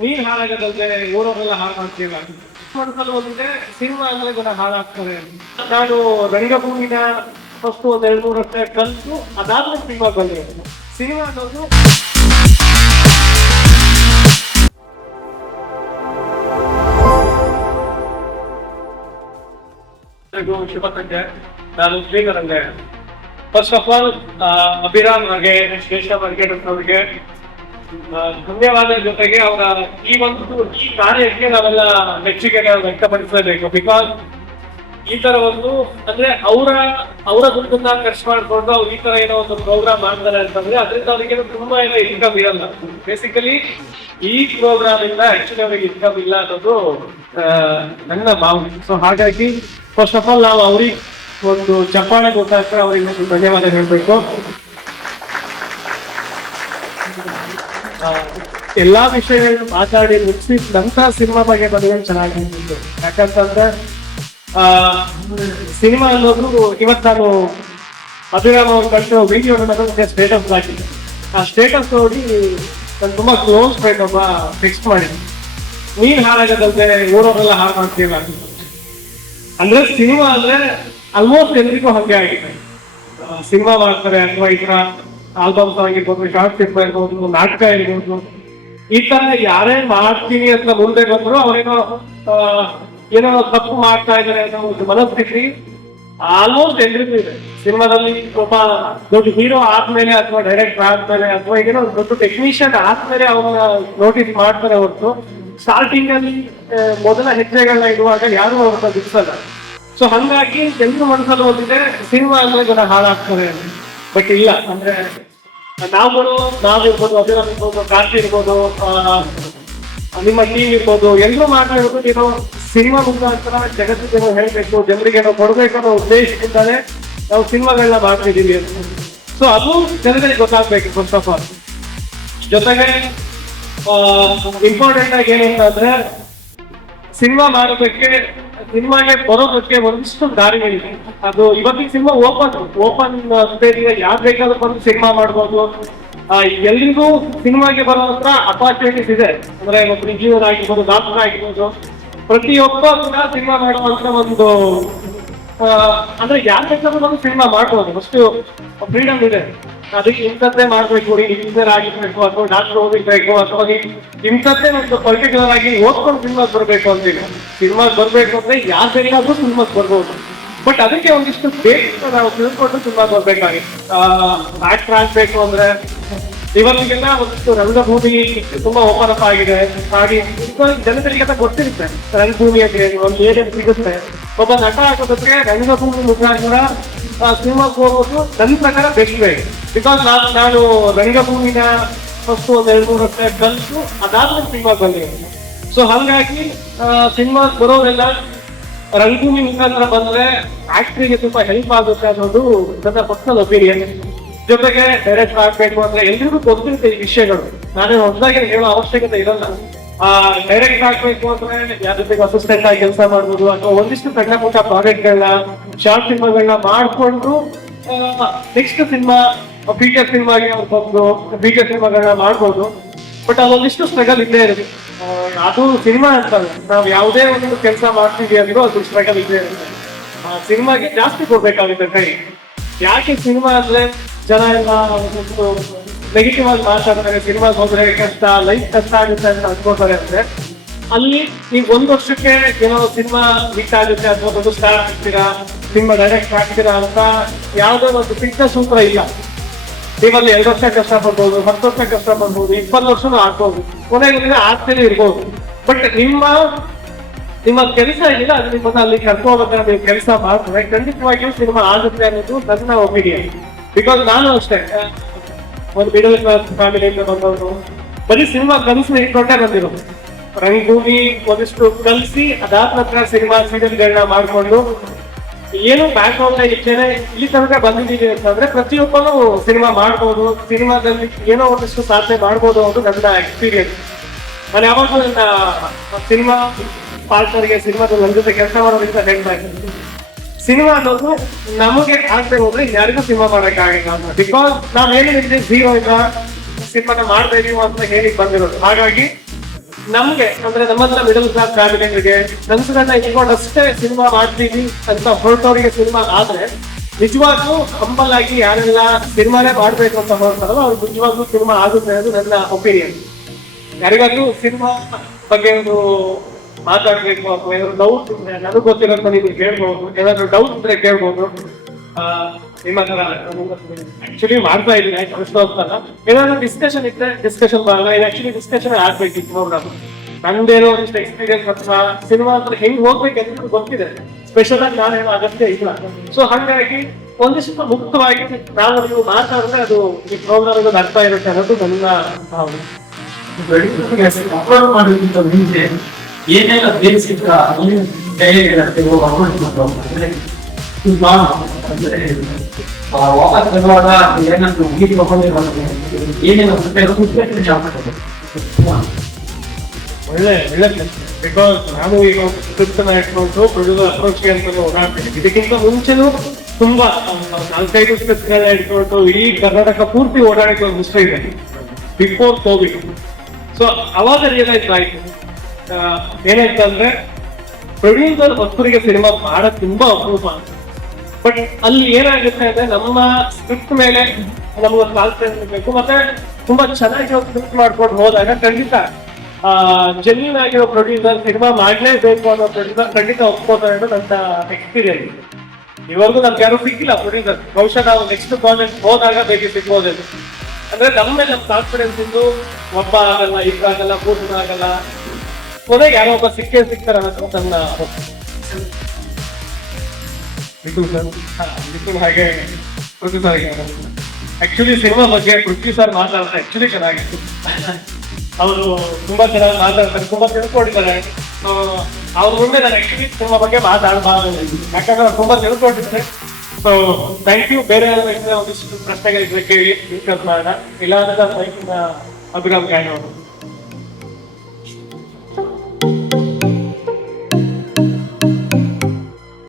ನೀನ್ ಹಾಳಾಗದಂತೆ ಊರವರೆಲ್ಲ ಹಾಳು ಮಾಡ್ತೀವ ಮನಸ್ಸಲ್ಲಿ ಒಂದಿದೆ ಸಿನಿಮಾ ಅಂದ್ರೆ ಜನ ಹಾಳಾಗ್ತಾರೆ. ನಾನು ರಂಗಭೂಮಿನ ಫಸ್ಟ್ ಒಂದ್ 2-3 ವರ್ಷ ಕಲ್ತು ಅದಾದ್ಮೇಲೆ ಸಿನಿಮಾ ಬಂದಿರೋದು. ಸಿನಿಮಾ ಅನ್ನೋದು ಶುಭ ಸಂಜೆ. ನಾನು ಶ್ರೀಧರಂಗೆ. ಫಸ್ಟ್ ಆಫ್ ಆಲ್ ಅಭಿರಾಮ್ ಅವ್ರಿಗೆ, ಶ್ರೇಷ್ಠ ಅವ್ರಿಗೆ ಧನ್ಯವಾದ. ಜೊತೆಗೆ ಅವರ ಈ ಕಾರ್ಯಕ್ಕೆ ನಾವೆಲ್ಲ ಮೆಚ್ಚುಗೆ ವ್ಯಕ್ತಪಡಿಸಲೇಬೇಕು. ಬಿಕಾಸ್ ಈ ತರ ಅಂದ್ರೆ ಅವರ ದುಡ್ಡನ್ನ ಖರ್ಚು ಮಾಡ್ಕೊಂಡು ಅವ್ರು ಈ ತರ ಏನೋ ಒಂದು ಪ್ರೋಗ್ರಾಮ್ ಮಾಡ್ತಾರೆ ಅಂತಂದ್ರೆ ಅದರಿಂದ ಅವ್ರಿಗೆ ತುಂಬಾ ಏನೋ ಇನ್ಕಮ್ ಇರಲ್ಲ. ಬೇಸಿಕಲಿ ಈ ಪ್ರೋಗ್ರಾಮ್ ಇಂದ ಆಕ್ಚುಲಿ ಅವ್ರಿಗೆ ಇನ್ಕಮ್ ಇಲ್ಲ ಅನ್ನೋದು ನನ್ನ ಭಾವನೆ. ಸೊ ಹಾಗಾಗಿ ಫಸ್ಟ್ ಆಫ್ ಆಲ್ ನಾವು ಅವ್ರಿಗೆ ಒಂದು ಚಪ್ಪಾಳೆ ಗೊತ್ತಾಗ್ತದೆ, ಅವ್ರಿಗೆ ಧನ್ಯವಾದ ಹೇಳ್ಬೇಕು. ಎಲ್ಲಾ ವಿಷಯಗಳನ್ನ ಮಾತಾಡಿ ಮುಗಿಸಿ ನಂತರ ಸಿನಿಮಾ ಬಗ್ಗೆ ಬಂದ್ರೆ ಚೆನ್ನಾಗಿರ್ತಿತ್ತು. ಯಾಕಂತಂದ್ರೆ ಸಿನಿಮಾ ಅನ್ನೋದು ಇವತ್ತು ನಾನು ಅಭಿರಾಮ್ ಅವ್ರು ಕಳಿಸಿರೋ ವಿಡಿಯೋ ಸ್ಟೇಟಸ್ ಹಾಕಿದ್ದೆ. ಆ ಸ್ಟೇಟಸ್ ನೋಡಿ ನಾನು ತುಂಬಾ ಕ್ಲೋಸ್ ಫ್ರೆಂಡ್ ಒಬ್ಬ ಫಿಕ್ಸ್ ಮಾಡಿದ್ದೆ, ನೀನ್ ಹಾಳಾಗದಂತೆ ಊರವರೆಲ್ಲ ಹಾಳು ಮಾಡ್ತೀವ ಅಂದ್ರೆ ಸಿನಿಮಾ ಅಂದ್ರೆ ಆಲ್ಮೋಸ್ಟ್ ಎಲ್ರಿಗೂ ಹಂಗೆ ಆಗಿದೆ. ಸಿನಿಮಾ ಮಾಡ್ತಾರೆ ಅಥವಾ ಈ ತರ ಆಲ್ಬಮ್ಸ್ ಆಗಿರ್ಬೋದು, ಶಾರ್ಟ್ ಫಿಲ್ಮ್ ಇರ್ಬೋದು, ನಾಟಕ ಇರ್ಬೋದು, ಈ ತರ ಯಾರೇ ಮಾಡ್ತೀನಿ ಅಂತ ಮುಂದೆ ಬಂದ್ರು ಅವ್ರೇನೋ ಏನೋ ತಪ್ಪು ಮಾಡ್ತಾ ಇದಾರೆ ಅನ್ನೋ ಒಂದು ಮನಸ್ಥಿತಿ ಆಲ್ಮೋಸ್ಟ್ ಎಲ್ರಿಗೂ ಇದೆ. ಸಿನಿಮಾದಲ್ಲಿ ಒಬ್ಬ ದೊಡ್ಡ ಹೀರೋ ಆದ್ಮೇಲೆ ಅಥವಾ ಡೈರೆಕ್ಟರ್ ಆದ್ಮೇಲೆ ಅಥವಾ ಏನೋ ದೊಡ್ಡ ಟೆಕ್ನಿಷಿಯನ್ ಆದ್ಮೇಲೆ ಅವ್ರನ್ನ ನೋಟಿಸ್ ಮಾಡ್ತಾರೆ ಹೊರತು ಸ್ಟಾರ್ಟಿಂಗ್ ಅಲ್ಲಿ ಮೊದಲ ಹೆಜ್ಜೆಗಳನ್ನ ಇಡುವಾಗ ಯಾರು ಅವ್ರನ್ನ ಬಿಡಿಸಲ್ಲ. ಸೊ ಹಂಗಾಗಿ ಎಲ್ರು ಮನಸ್ಸಲ್ಲಿ ಒಂದಿದೆ ಸಿನಿಮಾ ಅಂದ್ರೆ ಜನ ಹಾಳಾಗ್ತಾರೆ. ಬಟ್ ಇಲ್ಲ, ಅಂದ್ರೆ ನಾವಿರ್ಬೋದು, ಅಭಿರಾಮ್ ಇರ್ಬೋದು, ಕ್ರಾಂತಿ ಇರ್ಬೋದು, ನಿಮ್ಮ ಟೀಮ್ ಇರ್ಬೋದು, ಎಲ್ಲರೂ ಮಾತಾಡ್ಬೋದು. ಏನೋ ಸಿನಿಮಾ ಮುಖಾಂತರ ಜಗತ್ತಿಗೆ ಹೇಳ್ಬೇಕು, ಜನರಿಗೆ ಏನೋ ಕೊಡ್ಬೇಕು ಅನ್ನೋ ಉದ್ದೇಶದಿಂದಾನೆ ನಾವು ಸಿನಿಮಾಗಳನ್ನ ಮಾಡ್ತಿದೀವಿ ಅಂತ. ಸೊ ಅದು ಜನರಿಗೆ ಗೊತ್ತಾಗ್ಬೇಕು ಫಸ್ಟ್ ಆಫ್ ಆಲ್. ಜೊತೆಗೆ ಇಂಪಾರ್ಟೆಂಟ್ ಆಗಿ ಏನು ಅಂತಂದ್ರೆ ಸಿನಿಮಾ ಮಾಡೋದಕ್ಕೆ, ಸಿನಿಮಾಗೆ ಬರೋದಕ್ಕೆ ಒಂದಿಷ್ಟು ದಾರಿಗಳಿದೆ. ಅದು ಇವತ್ತಿನ ಸಿನಿಮಾ ಓಪನ್ ಸ್ಟೇಜ್ ಇದೆ, ಯಾರು ಬೇಕಾದ್ರೂ ಬಂದು ಸಿನಿಮಾ ಮಾಡ್ಬೋದು. ಎಲ್ರಿಗೂ ಸಿನಿಮಾಗೆ ಬರೋ ಹತ್ರ ಅಪಾರ್ಚುನಿಟೀಸ್ ಇದೆ. ಅಂದ್ರೆ ಒಬ್ಬ ಇಂಜಿನಿಯರ್ ಆಗಿರ್ಬೋದು, ಡಾಕ್ಟರ್ ಆಗಿರ್ಬೋದು, ಪ್ರತಿಯೊಬ್ಬ ಕೂಡ ಸಿನಿಮಾ ಮಾಡುವಂತ ಒಂದು ಅಂದ್ರೆ ಯಾರು ಬೇಕಾದ್ರೂ ಬಂದು ಸಿನಿಮಾ ಮಾಡ್ಬೋದು. ಅಷ್ಟು ಫ್ರೀಡಮ್ ಇದೆ. ಅದಕ್ಕೆ ಇಂಥದ್ದೇ ಮಾಡ್ಬೇಕು, ಇಂಜಿನಿಯರ್ ಆಗಿರ್ಬೇಕು ಅಥವಾ ಡಾಕ್ಟರ್ ಓದಿರ್ಬೇಕು ಅಥವಾ ಇಂಥದ್ದೇ ಒಂದು ಪರ್ಟಿಕ್ಯುಲರ್ ಆಗಿ ಓದ್ಕೊಂಡು ಸಿನಿಮಾಗ್ ಬರ್ಬೇಕು ಅಂತಿಲ್ಲ. ಸಿನಿಮಾಗ್ ಬರ್ಬೇಕು ಅಂದ್ರೆ ಯಾರು ಬೇಕಾದ್ರೂ ಸಿನಿಮಾಗ್ ಬರ್ಬೋದು. ಬಟ್ ಅದಕ್ಕೆ ಒಂದಿಷ್ಟು ಬೇಗ ನಾವು ತಿಳ್ಕೊಂಡು ಸಿನಿಮಾಗ್ ಬರ್ಬೇಕಾಗಿತ್ತು. ಆಕ್ಟರ್ ಆಗ್ಬೇಕು ಅಂದ್ರೆ ಇವತ್ತಿಗೆಲ್ಲ ಒಂದಿಷ್ಟು ರಂಗಭೂಮಿ ತುಂಬಾ ಓಪನ್ ಅಪ್ ಆಗಿದೆ. ಹಾಗೆ ಜನರಿಗೆ ಗೊತ್ತಿರುತ್ತೆ ರಂಗಭೂಮಿಯಾಗಿ ಒಂದು ಏರಿಯಾ ಸಿಗುತ್ತೆ. ಒಬ್ಬ ನಟ ಆಗೋದಕ್ಕೆ ರಂಗಭೂಮಿ ಮುಖಾಂತರ ಸಿನಿಮಾಗೆ ಹೋಗೋದು ನನ್ನ ಪ್ರಕಾರ ಬೆಸ್ಟ್ ವೇ. ಬಿಕಾಸ್ ನಾನು ರಂಗಭೂಮಿನ ಫಸ್ಟ್ ಒಂದ್ 2-3 ವರ್ಷ ಕಲ್ತು ಅದಾದ್ಮೇಲೆ ಸಿನಿಮಾ ಬಂದಿರೋದು. ಸೊ ಹಾಗಾಗಿ ಸಿನಿಮಾ ಬರೋರೆಲ್ಲ ರಂಗಭೂಮಿ ಮುಖಾಂತರ ಬಂದ್ರೆ ಆಕ್ಟ್ರಿಗೆ ತುಂಬಾ ಹೆಲ್ಪ್ ಆಗುತ್ತೆ ಅನ್ನೋದು ನನ್ನ ಪರ್ಸನಲ್ ಒಪಿನಿಯನ್. ಜೊತೆಗೆ ಡೈರೆಕ್ಟ್ ಆಗ್ಬೇಕು ಅಂದ್ರೆ ಎಲ್ರಿಗೂ ಗೊತ್ತಿರುತ್ತೆ ಈ ವಿಷಯಗಳು. ನಾನೇ ಹೊಸದಾಗಿ ಹೇಳೋ ಅವಶ್ಯಕತೆ ಇರಲ್ಲ. ಡೈರೆಕ್ಟ್ ಆಗ್ಬೇಕು ಅಂದ್ರೆ ಯಾರ ಜೊತೆಗೆ ಅಸಿಸ್ಟೆಂಟ್ ಆಗಿ ಕೆಲಸ ಮಾಡ್ಬೋದು ಅಥವಾ ಒಂದಿಷ್ಟು ಸಣ್ಣ ಪುಟ್ಟ ಪ್ರಾಜೆಕ್ಟ್ಗಳನ್ನ, ಶಾರ್ಟ್ ಸಿನಿಮಾಗಳನ್ನ ಮಾಡ್ಕೊಂಡು ನೆಕ್ಸ್ಟ್ ಸಿನಿಮಾ ಫೀಚರ್ ಸಿನಿಮಾಗೆ ಅವ್ರು ಬಂದು ಫೀಚರ್ ಸಿನಿಮಾಗಳನ್ನ ಮಾಡ್ಬೋದು. ಬಟ್ ಅದೊಂದಿಷ್ಟು ಸ್ಟ್ರಗಲ್ ಇದ್ದೇ ಇರುತ್ತೆ. ಅದು ಸಿನಿಮಾ ಅಂತ ನಾವು ಯಾವುದೇ ಒಂದು ಕೆಲಸ ಮಾಡ್ತೀವಿ ಅಂದ್ರೂ ಅದು ಸ್ಟ್ರಗಲ್ ಇದ್ದೇ ಇರುತ್ತೆ. ಸಿನಿಮಾಗೆ ಜಾಸ್ತಿ ಕೊಡ್ಬೇಕಾಗುತ್ತೆ ಕೈ. ಯಾಕೆ ಸಿನಿಮಾ ಅಂದ್ರೆ ಜನ ಎಲ್ಲ ನೆಗೆಟಿವ್ ಆಗಿ ಮಾತಾಡ್ತಾರೆ, ಸಿನಿಮಾಗೆ ಹೋದ್ರೆ ಕಷ್ಟ, ಲೈಫ್ ಕಷ್ಟ ಆಗುತ್ತೆ ಅಂತ ಅನ್ಕೋತಾರೆ. ಅಂದ್ರೆ ಅಲ್ಲಿ ನೀವು 1 ವರ್ಷಕ್ಕೆ ಏನೋ ಸಿನಿಮಾ ಹಿಟ್ ಆಗುತ್ತೆ ಅಥವಾ ಒಂದು ಸ್ಟಾರ್ ಆಗ್ತೀರಾ, ಸಿನಿಮಾ ಡೈರೆಕ್ಟ್ ಆಗ್ತೀರಾ ಅಂತ ಯಾವುದೋ ಒಂದು ಫಿಟ್ನೆಸ್ ಸೂತ್ರ ಇಲ್ಲ. ನೀವಲ್ಲಿ 2 ವರ್ಷ ಕಷ್ಟ ಪಡ್ಬೋದು, 10 ವರ್ಷ ಕಷ್ಟ ಪಡ್ಬೋದು, 20 ವರ್ಷನೂ ಆಗ್ಬೋದು, ಕೊನೆಗೆ ಆಗ್ತಾನೆ ಇರ್ಬೋದು. ಬಟ್ ನಿಮ್ಮ ಕೆಲಸ ಏನಿಲ್ಲ ಅದು ನಿಮ್ಮನ್ನ ಅಲ್ಲಿ ಕರ್ಕೋಬೇಕಾದ್ರೆ ನೀವು ಕೆಲಸ ಮಾಡಿದ್ರೆ ಖಂಡಿತವಾಗಿಯೂ ಸಿನಿಮಾ ಆಗುತ್ತೆ ಅನ್ನೋದು ನನ್ನ ಒಪಿನಿಯನ್. ಬಿಕಾಸ್ ನಾನು ಅಷ್ಟೇ ಒಂದು ಮಿಡಲ್ ಕ್ಲಾಸ್ ಫ್ಯಾಮಿಲಿಯಿಂದ ಬಂದವರು, ಬರೀ ಸಿನಿಮಾ ಕನಸು ಇಟ್ಕೊಂಡೇ ಬಂದಿರೋದು. ರಂಗಭೂಮಿ ಒಂದಿಷ್ಟು ಕಲಿಸಿ ಅದಾದ ನಂತರ ಸಿನಿಮಾ ಸೀರಿಯಲ್ಗಳನ್ನ ಮಾಡ್ಕೊಂಡು ಏನು ಬ್ಯಾಕ್ ಗ್ರೌಂಡ್ ಇದ್ದೇನೆ ಇಲ್ಲಿ ತನಕ ಬಂದಿದ್ದೀವಿ ಅಂತಂದ್ರೆ ಪ್ರತಿಯೊಬ್ಬನು ಸಿನಿಮಾ ಮಾಡ್ಬೋದು, ಸಿನಿಮಾದಲ್ಲಿ ಏನೋ ಒಂದಿಷ್ಟು ಸಾಧನೆ ಮಾಡ್ಬೋದು ಅನ್ನೋದು ನನ್ನ ಎಕ್ಸ್ಪೀರಿಯನ್ಸ್. ನಾನು ಯಾವಾಗಲೂ ನನ್ನ ಸಿನಿಮಾ ಪಾರ್ಟ್ನರ್ಗೆ ಸಿನಿಮಾದಲ್ಲಿ ನನ್ನ ಜೊತೆ ಕೆಲಸ ಮಾಡೋದ್ರಿಂದ ಹೇಳ್ತಾ ಇದ್ದೀನಿ, ಸಿನಿಮಾ ಅನ್ನೋದು ನಮಗೆ ಆಗ್ತಾ ಹೋದ್ರೆ ಯಾರಿಗೂ ಸಿನಿಮಾ ಮಾಡೋಕ್ಕಾಗಿಲ್ಲ ಅಂತ. ಬಿಕಾಸ್ ನಾವ್ ಏನಿದೆ 0 ಇಂದ ಸಿನಿಮಾನ ಮಾಡ್ತಾ ಇದೀವಿ ಅಂತ ಹೇಳಿ ಬಂದಿರೋದು. ಹಾಗಾಗಿ ನಮ್ಗೆ ಅಂದ್ರೆ ನಮ್ಮಂತ ಮಿಡಲ್ ಕ್ಲಾಸ್ ಫ್ಯಾಮಿಲಿಗಳಿಗೆ ಕನಸುಗಳನ್ನ ಇಟ್ಕೊಂಡಷ್ಟೇ ಸಿನಿಮಾ ಮಾಡ್ತೀವಿ ಅಂತ ಹೊರಟವರಿಗೆ ಸಿನಿಮಾ ಆದ್ರೆ ನಿಜವಾಗ್ಲೂ ಹಂಬಲ್ ಆಗಿ ಯಾರೆಲ್ಲ ಸಿನಿಮಾನೇ ಮಾಡ್ಬೇಕು ಅಂತ ಹೊರಟಾರಲ್ಲ ಅವ್ರು ನಿಜವಾಗ್ಲೂ ಸಿನಿಮಾ ಆಗುತ್ತೆ ಅನ್ನೋದು ನನ್ನ ಒಪಿನಿಯನ್. ಯಾರಿಗಾದ್ರೂ ಸಿನಿಮಾ ಬಗ್ಗೆ ಒಂದು ಮಾತಾಡ್ಬೇಕು ಅಥವಾ ಏನಾದ್ರು ಡೌಟ್ ಇದ್ರೆ ನನಗೆ ಗೊತ್ತಿರೋದು ನೀವು ಕೇಳ್ಬೋದು, ಏನಾದ್ರು ಡೌಟ್ ಇದ್ರೆ ಕೇಳ್ಬೋದು. ನಿಮ್ಮ ಹತ್ರ ಆಕ್ಚುಲಿ ಮಾಡ್ತಾ ಇದ್ದೀನಿ ಅಷ್ಟೊತ್ತಲ್ಲ, ಏನಾದ್ರು ಡಿಸ್ಕಷನ್ ಇದ್ರೆ ಡಿಸ್ಕಷನ್ ಬರಲ್ಲ. ಇದು ಆಕ್ಚುಲಿ ಡಿಸ್ಕಷನ್ ಆಗ್ಬೇಕಿತ್ತು ಪ್ರೋಗ್ರಾಮ್. ನಂದೇನೋ ಒಂದಿಷ್ಟು ಎಕ್ಸ್ಪೀರಿಯನ್ಸ್ ಅಥವಾ ಸಿನಿಮಾ ಅಂದ್ರೆ ಹೆಂಗ್ ಹೋಗ್ಬೇಕಂತ ಗೊತ್ತಿದೆ, ಸ್ಪೆಷಲ್ ಆಗಿ ನಾನು ಹೇಳೋ ಅಗತ್ಯ ಇಲ್ಲ. ಸೊ ಹಾಗಾಗಿ ಒಂದಿಷ್ಟು ಮುಕ್ತವಾಗಿ ನಾವು ನೀವು ಮಾತಾಡಿದ್ರೆ ಅದು ಈ ಪ್ರೋಗ್ರಾಮ್ ಅರ್ಥ ಇರುತ್ತೆ ಅನ್ನೋದು ನನ್ನ ಭಾವನೆ. ಅಪ್ಲೋಡ್ ಮಾಡೋದಕ್ಕಿಂತ ಮುಂಚೆ ಏನೆಲ್ಲ ಬೇಸಿಕ್ ವಾಪಸ್ ಬರುವಾಗ ಏನಾದ್ರು ಗೀಟಿ ಏನೇನು ಒಳ್ಳೆ ಬಿಕಾಸ್ ನಾನು ಈಗ ಸ್ಕ್ರಿಪ್ಟ್ ಇಟ್ಕೊಂಡು ಪ್ರೊಡ್ಯೂಸರ್ ಅಪ್ರೋಚ್ಗೆ ಅಂತ ಓಡಾಡ್ತೀನಿ. ಇದಕ್ಕಿಂತ ಮುಂಚೆನೂ ತುಂಬಾ 4-5 ಸ್ಕ್ರಿಪ್ಟ್ ಇಟ್ಕೊಂಡು ಈ ಕರ್ನಾಟಕ ಪೂರ್ತಿ ಓಡಾಡಕ್ಕೆ ಒಂದು ಇಷ್ಟ ಇದೆ ಬಿಫೋರ್ ಕೋವಿಡ್. ಸೊ ಅವಾಗ ರಿಯಲೈಸ್ ಆಯ್ತು ಏನಾಯ್ತಂದ್ರೆ ಪ್ರೊಡ್ಯೂಸರ್ ಹೊಸರಿಗೆ ಸಿನಿಮಾ ಮಾಡೋದು ತುಂಬಾ ಅಪರೂಪ. ಬಟ್ ಅಲ್ಲಿ ಏನಾಗುತ್ತೆ ಅಂದ್ರೆ ನಮ್ಮ ಸ್ಕ್ರಿಪ್ಟ್ ಮೇಲೆ ನಮ್ಗೊಂದು ಕಾನ್ಫಿಡೆನ್ಸ್ ಬೇಕು, ಮತ್ತೆ ತುಂಬಾ ಚೆನ್ನಾಗಿ ಸ್ಕ್ರಿಪ್ಟ್ ಮಾಡ್ಕೊಂಡು ಹೋದಾಗ ಖಂಡಿತ ಜೆನ್ಯೂನ್ ಆಗಿರೋ ಪ್ರೊಡ್ಯೂಸರ್ ಸಿನಿಮಾ ಮಾಡ್ಲೇಬೇಕು ಅನ್ನೋ ಪ್ರೊಡ್ಯೂಸರ್ ಖಂಡಿತ ಒಪ್ಕೋತಾರೆ ಅನ್ನೋ ನನ್ನ ಎಕ್ಸ್ಪೀರಿಯನ್ಸ್. ಇವಾಗೂ ನಮ್ಗೆ ಯಾರು ಸಿಕ್ಕಿಲ್ಲ ಪ್ರೊಡ್ಯೂಸರ್, ಬಹುಶಃ ನಾವು ನೆಕ್ಸ್ಟ್ ಪ್ರಾಜೆಕ್ಟ್ ಹೋದಾಗ ಬೇಗ ಸಿಗ್ಬೋದೇನು. ಅಂದ್ರೆ ನಮ್ಮ ಮೇಲೆ ನಮ್ ಕಾನ್ಫಿಡೆನ್ಸ್ ಇದ್ದು ಒಬ್ಬ ಆಗಲ್ಲ, ಇಬ್ಬರಾಗಲ್ಲ, ಮೂರು ಆಗಲ್ಲ, ಕೊನೆಗೆ ಯಾರೋ ಒಬ್ಬ ಸಿಗ್ತಾರೆ ಅನ್ನೋದು ನನ್ನ ಹಾಗೆ ಪ್ರೊಡ್ಯೂಸರ್. ಆಕ್ಚುಲಿ ಸಿನಿಮಾ ಬಗ್ಗೆ ಪ್ರೊಡ್ಯೂಸರ್ ಮಾತಾಡ್ತಾರೆ ಆಕ್ಚುಲಿ ಚೆನ್ನಾಗಿತ್ತು. ಅವರು ತುಂಬಾ ಚೆನ್ನಾಗಿ ಮಾತಾಡ್ತಾರೆ, ತುಂಬಾ ತಿಳ್ಕೊಂಡಿದ್ದಾರೆ. ಅವ್ರ ಮುಂದೆ ನಾನು ಆಕ್ಚುಲಿ ಸಿನಿಮಾ ಬಗ್ಗೆ ಮಾತಾಡಬಾರ್ದು, ಯಾಕಂದ್ರೆ ಅವ್ರು ತುಂಬಾ ತಿಳ್ಕೊಂಡಿದ್ದಾರೆ. So thank you. ಬೇರೆ ಒಂದಿಷ್ಟು ಪ್ರಶ್ನೆಗಳಿಗೆ ಕೇಳಿ ಡಿಸ್ಕಸ್ ಮಾಡೋಣ. ಇಲ್ಲ ಅಂದ್ರೆ ಅಭಿರಾಮ್ ಗಾಯನ ಅವರು